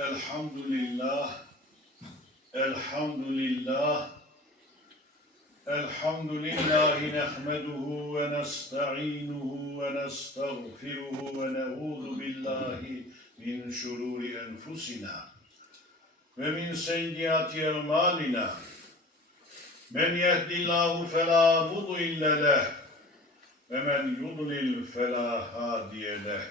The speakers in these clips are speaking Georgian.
Elhamdülillah, elhamdülillah, elhamdülillahi nehmeduhu ve nesta'inuhu ve nestağfiruhu ve ne'udhu billahi min şururi enfusina ve min seyyiati a'malina. Men yehdillahu fela mudille leh ve men yudlil fela hadiye leh.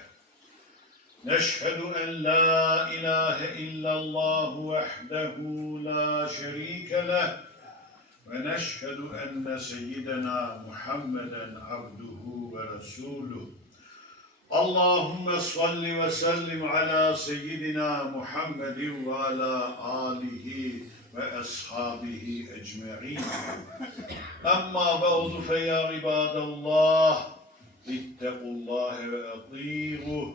Neşhedü en la ilahe illallah vahdehu la şerike leh ve neşhedü enne seyyidena Muhammeden abduhu ve resuluh. Allahümme salli ve sellim ala seyyidina Muhammedin ve ala alihi ve ashabihi ecma'in. Amma ba'du fe ya ibadallah, ittaqullaha ve ati'uh.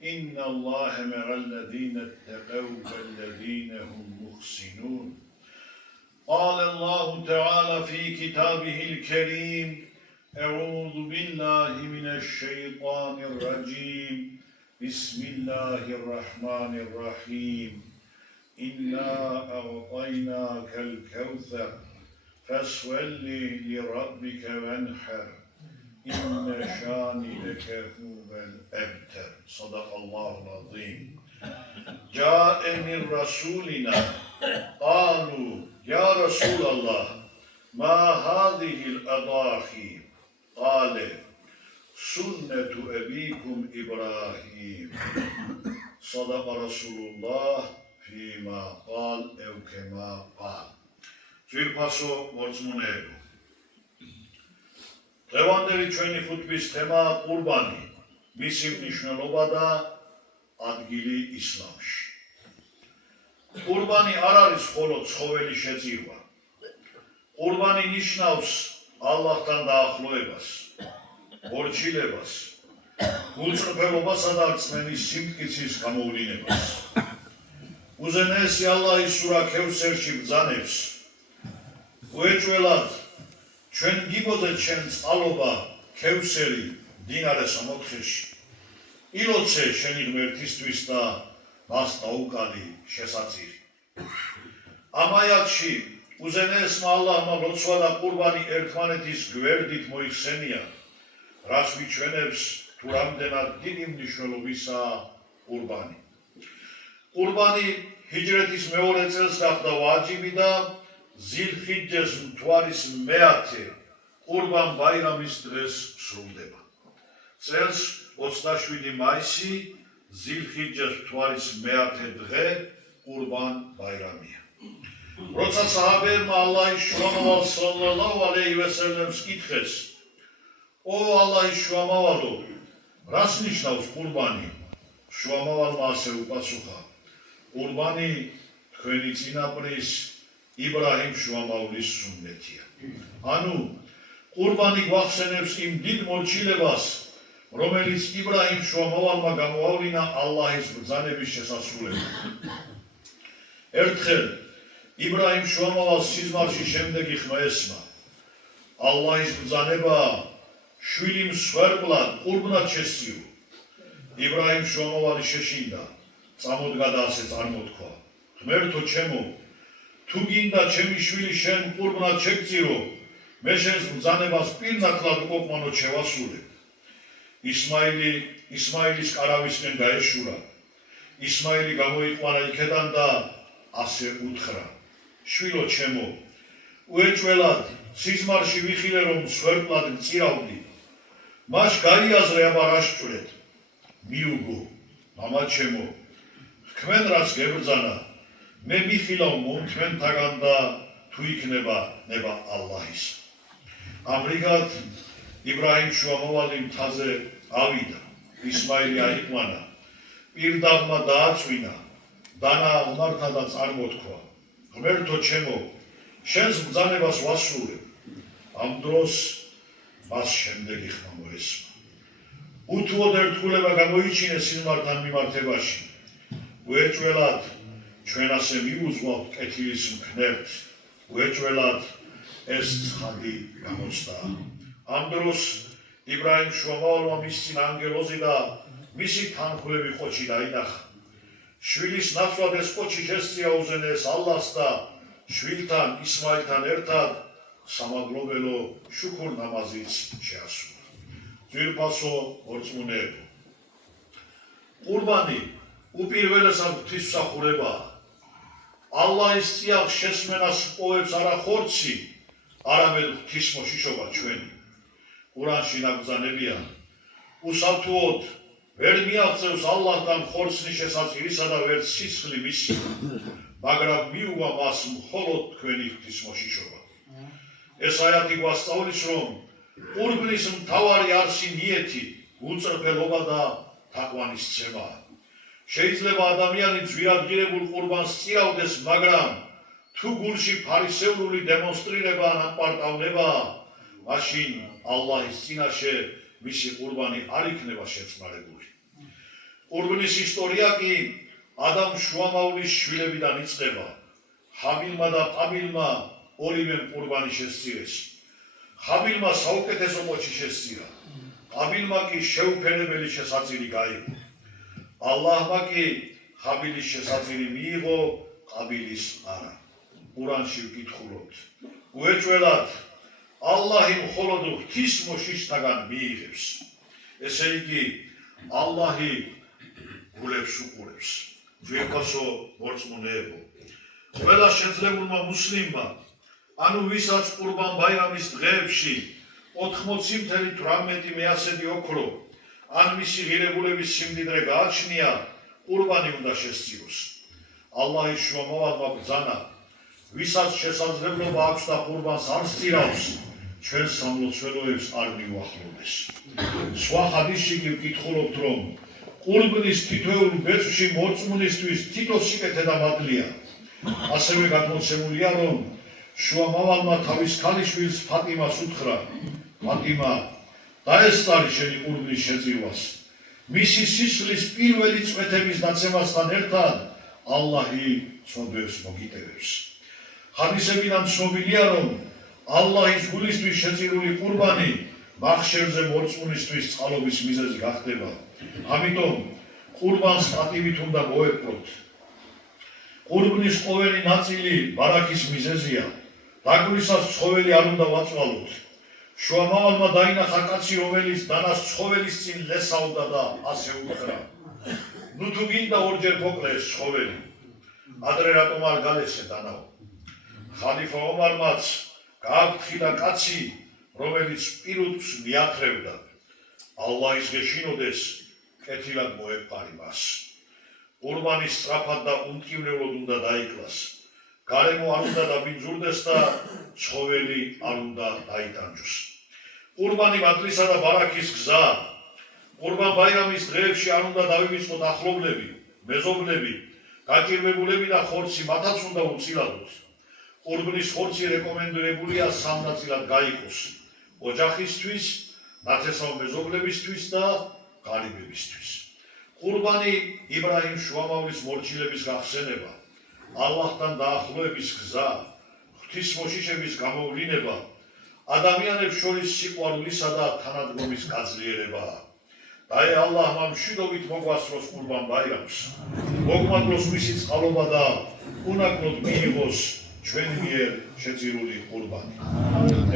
İnna Allahe me'allezine etteqev vellezine hum muhsinun. Qâle Allahu Teala fi kitabihil kerim. Euzu billahi mineşşeytanirracim. Bismillahirrahmanirrahim. İnna a'taynakel kevser. Fesvelli li rabbike venher. İnne şânideke huvel ebter. Sadakallahul azim. Câe min rasulina. Kâlu ya Resulallah. Ma hâzihil adâhi. Kâle sünnetu ebikum İbrahim. Sadaka Resulullah fîmâ kâl ev kemâ kâl. Ძვირფასო მოწმუნეებო, დღევანდელი ჩვენი ხუთბის თემაა ყურბანი, მისი მნიშვნელობა და ადგილი ისლამში. ყურბანი არ არის მხოლოდ ცხოველი შეწირვა. ყურბანი ნიშნავს ალლაჰთან დაახლოებას, მორჩილებას, გულწრფელობასა და რწმენის სიმტკიცის გამოვლინებას. უზენაესი ალლაჰის სურა ქევსერში ბრძანებს, უეჭველად ჩვენ გიბოძეთ შენ წყალობა ქევსერი მდინარე სამოთხეში. ილოცე შენი ღმერთისთვის და მას დაუკალი შესაწირი. ამ აიათში უზენაესმა ალლაჰმა ლოცვა და ყურბანი ერთმანეთის გვერდით მოიხსენია, რაც მიჩვენებს თუ რამდენად დიდი მნიშვნელობისაა ყურბანი. ყურბანი ჰიჯრეთის მეორე წელს გახდა ვაჯიბი და ზილჰიჯეს მთვარის მეათე ყურბან ბაირამის დღეს სრულდება. წელს 27 მაისი ზილჰიჯეს მთვარის მეათე დღე ყურბან ბაირამია. როცა საჰაბეებმა ალლაჰის შუამავალ სალლალაჰუ ალეიჰი ვესელემს კითხეს, ო ალლაჰის შუამავალო, რას ნიშნავს ყურბანი? შუამავალმა ასე უპასუხა, ყურბანი თქვენი წინაპრის იბრაჰიმ შუამავლის სუნნეთია. ანუ ყურბანი გვახსენებს იმ დიდ მორჩილებას, რომელიც იბრაჰიმ შუამავალმა გამოავლინა ალლაჰის ბრძანების შესასრულებლად. ერთხელ იბრაჰიმ შუამავალს სიზმარში შემდეგი ხმა ესმა, ალლაჰის ბრძანება შვილი მსხვერპლად ყურბნად შესწირო. იბრაჰიმ შუამავალი შეშინდა, წამოდგა და ასე წარმოთქვა, ღმერთო ჩემო, თუ გინდა ჩემი შვილი შენ ყურბნად შეგწირო, მე შენს ბრძანებას პირნათლად უკოკმანოდ შევასრულებ. ისმაილის კარავისკენ გაეშურა. ისმაილი გამოიყვანა იქედან და ასე უთხრა, შვილო ჩემო, უეჭველად სიზმარში ვიხილე რომ მსხვერპლად მწირავდი, მას გაიაზრე აბა რა შჭვრეთ. მიუგო, მამა ჩემო, თქვენ რაც გებრძანა, მე მიხილავ მომთმენთაგან და თუ იქნება ნება ალლაჰის. ამრიგად იბრაჰიმ შუამავალი მთაზე ავიდა, ისმაილი აიყვანა, პირდაღმა დააწვინა, დანა აღმართა და წარმოთქვა, ღმერთო ჩემო, შენს ბრძანებას ვასრულებ. ამ დროს მას შემდეგი ხმა მოესმა, უთუოდ ერთგულება გამოიჩინეს სიზმართან მიმართებაში. უეჭველად ჩვენ ასე მიუძღვავთ კეთილის მქნელს, უეჭველად ეს ცხადი გამოჩნდა. ამ დროს იბრაჰიმ შუამავალმა მის წინ ანგელოზი და მისი თანხლები ხოჩი დაინახა. შვილის ნაცვლად ეს კოჩი შესწია უზენეს ალლას და შვილთან ისმაილთან ერთად სამადლობელო შუქურ ნამაზიც შეასრულა. ძვირფასო მორწმუნეებო, ყურბანი უპირველესად ღვთისმსახურებაა. ალლაის წიაღ შესმენას პოვებს არა ხორცი, არამედ ღვთისმოშიშობა ჩვენი. ყურანში ნაბრძანებია, უსათუოდ ვერ მიაღწევს ალლაჰთან ხორცნის შესაწირისა და ვერ სისხლი მისი, მაგრამ მიუვა მას მხოლოდ თქვენი ღვთისმოშიშობა. ეს აიათი გვასწავლის, რომ ყურბნის მთავარი არსი ნიეთი, უწრფელობა და თაყვანისცემაა. შეიძლება ადამიანი ძვირადღირებულ ყურბანს სწირავდეს, მაგრამ თუ გულში ფარისევლური დემონსტრირება ან ამპარტავნებაა, მაშინ ალლაჰის წინაშე მისი ყურბანი არ იქნება შეწყნარებული. ყურბნის ისტორია კი ადამ შუამავლის შვილებიდან იწყება. ჰაბილმა და ყაბილმა ორივემ ყურბანი შესწირეს. ჰაბილმა საუკეთესო ყოჩი შესწირა, ყაბილმა კი შეუფერებელი შესაწირი გაიგო. ალლაჰმა კი ჰაბილის შესაწირი მიიღო, ყაბილის არა. ყურანში ვკითხულობთ, უეჭველად ალლაჰი მხოლოდ ღვთისმოშიშთაგან მიიღებს. ესე იგი, ალლაჰი გულებს უყურებს. ძვირფასო მორწმუნეებო, ყველა შეძლებულმა მუსლიმმა, ანუ ვისაც ყურბან ბაირამის დღეებში 80-18 მეასედი ოქრო ან მისი ღირებულების სიმდიდრე გააჩნია, ყურბანი უნდა შესწიროს. ალლაჰის შუამავალმა ბრძანა, ვისაც შესაძლებლობა აქვს და ყურბანს არ სწირავს, ჩვენ სამლოცველოებს არ მიუახლოვდეს. სხვა ჰადისში კი ვკითხულობთ, რომ ყურბნის თითოეულ ბეწვში მორწმუნისთვის თითო სიკეთე და მადლია. ასევე გადმოცემულია, რომ შუამავალმა თავის ქალიშვილს ფატიმას უთხრა, ფატიმა, დაესწარი შენი ყურბნის შეწირვას. მისი სისხლის პირველი წვეთების დაცემასთან ერთად ალლაჰი ცოდვებს მოგიტევებს. ჰადისებიდან ცნობილია, რომ ალლაჰის გულისთვის შეწირული ყურბანი მახშერზე მორწმუნისთვის წყალობის მიზეზი გახდება. ამიტომ ყურბანს პატივით უნდა მოეპყროთ. ყურბნის ყოველი ნაწილი ბარაქის მიზეზია. დაგვისას ცხოველი არ უნდა ვაწვალოთ. შუამავალმა დაინახა კაცი, რომელიც დანას ცხოველის წინ ლესავდა და ასე უთხრა, ნუ თუ გინდა ორჯერ მოკლე ეს ცხოველი, ადრე რატომ არ გალესე დანაო. ხალიფა ომარმაც გააფრთხილა კაცი, რომელიც პირუტყვს მიათრევდა, ალლაჰის გეშინოდეს, კეთილად მოეპყარი მას. ყურბანი სწრაფად და უმტკივნევლად უნდა დაიკლას. გარემო არ უნდა დაბინძურდეს და ცხოველი არ უნდა დაიტანჯოს. ყურბანი მადლისა და ბარაქის გზაა. ყურბან ბაირამის დღეებში არ უნდა დავივიწყოთ ახლობლები, მეზობლები, გაჭირვებულები და ხორცი მათაც უნდა უწილადოთ. ყურბნის ხორცი რეკომენდებულია 3 ნაწილად გაიყოს: ოჯახისთვის, ნათესავ მეზობლებისთვის და ღარიბებისთვის. ყურბანი იბრაჰიმ შუამავლის მორჩილების გახსენება, ალლაჰთან დაახლოების გზა, ღვთისმოშიშების გამოვლინება, ადამიანებს შორის სიყვარულისა და თანადგომის გაძლიერებაა. დაე ალლაჰმა მშვიდობით მოგვასწროს ყურბან ბაირამს, მოგმადლოს მისი წყალობა და უნაკლოდ მიიღოს ჩვენ მიერ შეწირული ყურბანი.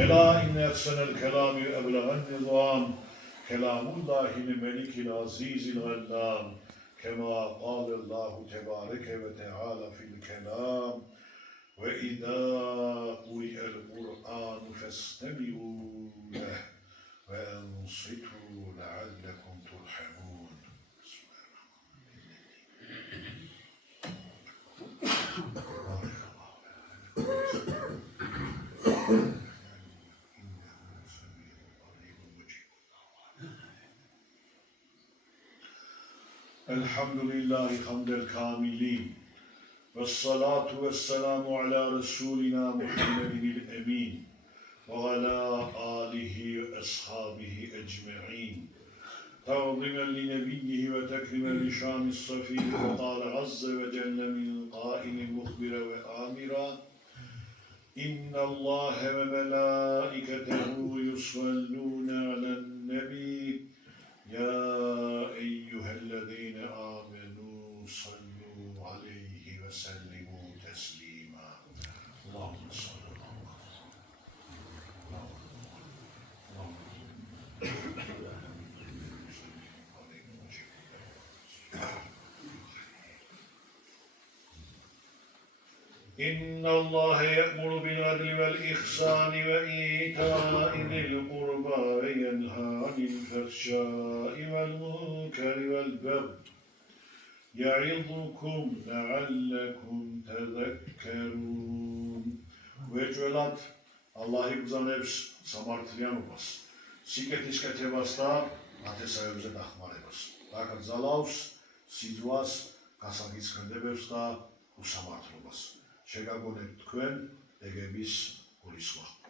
ელა ინე ახსენელ ქელამი აბლაღან ნიზამ كلامullah الملك العزيز الغلام كما قال الله تبارك وتعالى في الكلام وإذا قرئ القرآن فاستمعوا له وأنصتوا لعلكم ترحمون. الحمد لله حمد الكاملين والصلاة والسلام على رسولنا محمد الأمين وعلى آله وأصحابه أجمعين تعظيما لنبيه وتكريما لشان الصفي. وقال عز وجل من قائل مخبرا وآمرا إن الله وملائكته يصلون على النبي يا أيها الذين آمنوا صلوا وسلموا تسليما اللهم صل على إن الله يأمر بالعدل والإحسان وإيتاء ذي القربى وينهى عن الفحشاء والمنكر والبغي يعظكم لعلكم تذكرون وجعلت الله იბრძანებს სამართლიანობას, სიკეთის კეთებას და ათესავებზე დახმარებას. დაკრძალავს სიძვას, გასაგიცხნდებებს და უსამართლობას. შეგაგონებთ თქვენ დეგების გულისხმობა.